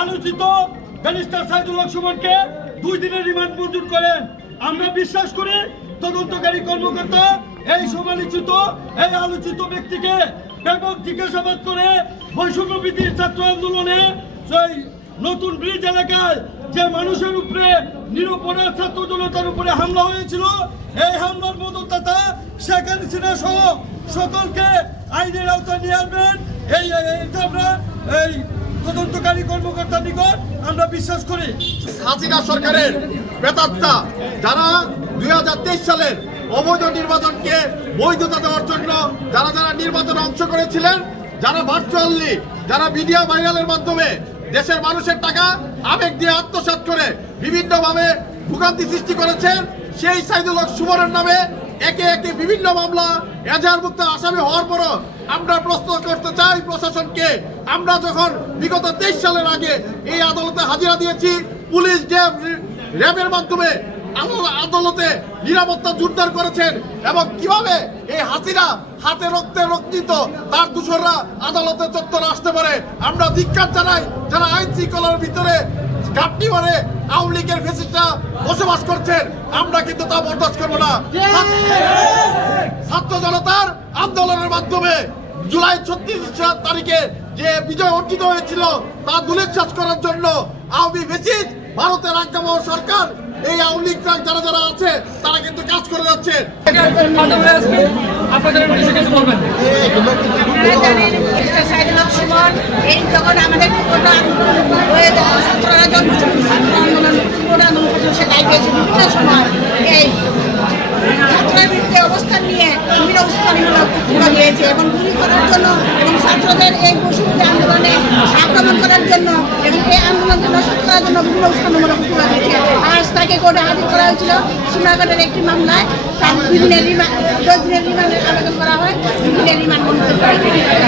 আলোচিত ব্যারিস্টার সাইদুল হক সুমনকে 2 দিনের রিমান্ড মঞ্জুর করেন। আমরা বিশ্বাস করি তদন্তকারী কর্মকর্তা এই সমালোচিত এই আলোচিত ব্যক্তিকে ব্যাপক জিজ্ঞাসাবাদ করে বৈষম্য বিরোধী ছাত্র আন্দোলনে সেই নতুন ব্রিজ এলাকায় যে মানুষের উপরে নিরপরাধ ছাত্র জনতার উপরে হামলা হয়েছিল, এই হামলার মদতদাতা শেখ হাসিনা সহ সকলকে আইনের আওতায় নিয়ে আসবেন। আমরা এই তদন্তকারী কর্মকর্তার নিকট আমরা বিশ্বাস করি। হাসিনা সরকারের প্রেতাত্মা যারা 2023 সালের অবৈধ নির্বাচনকে বৈধতা দেওয়ার জন্য যারা নির্বাচনে অংশ করেছিলেন, যারা ভার্চুয়ালি যারা মিডিয়া ভাইরালের মাধ্যমে দেশের মানুষের টাকা আবেগ দিয়ে আত্মসাৎ করে বিভিন্নভাবে ভোগান্তি সৃষ্টি করেছেন, সেই সাইদুল হক সুমনের নামে একে একে বিভিন্ন মামলা এজাহারভুক্ত আসামি হওয়ার পরও আমরা প্রশ্ন করতে চাই প্রশাসনকে। আমরা যখন বিগত 23 সালের আগে এই আদালতে হাজিরা দিয়েছি, পুলিশ র্যাবের মাধ্যমে আদালতে নিরাপত্তা জোরদার করেছেন এবং কিভাবে এই হাসিনা হাতে রক্তে রক্ষিত তার দোসররা আদালতে চত্বরে আসতে পারে আমরা ধিক্কার জানাই। যারা আইন শৃঙ্খলার ভিতরে ঘাটতি মারে আওয়ামী লীগের ফ্যাসিস্টরা বসবাস করছেন, আমরা কিন্তু তা বরদাস্ত করব না। ছাত্র জনতার আন্দোলনের মাধ্যমে জুলাই 36 তারিখে যে বিজয় অর্জিত হয়েছিল তা ধূলিসাৎ করার জন্য আওয়ামী ফ্যাসিস্ট ভারতের আজ্ঞাবহ সরকার এই আওয়ামী লীগ যারা আছে তারা কিন্তু কাজ করে যাচ্ছে। যখন আমাদের ছাত্ররা ছাত্র আন্দোলন ছাত্রের বিরুদ্ধে অবস্থান নিয়ে বিভিন্ন উস্কানিমূলক বক্তব্য দিয়েছে এবং গুলি করার জন্য এবং ছাত্রদের এই বৈষম্য আন্দোলনে আক্রমণ করার জন্য এবং এই আন্দোলনকে নষ্ট করার জন্য বিভিন্ন উস্কানিমূলক বক্তব্য দিয়েছে। আজ তাকে কোর্টে হাজির করা হয়েছিল সোনারঘাটের একটি মামলায়। তার 2 দিনের রিমান্ডের আবেদন করা হয়, 2 দিনের রিমান্ড মঞ্জুর করা হয়।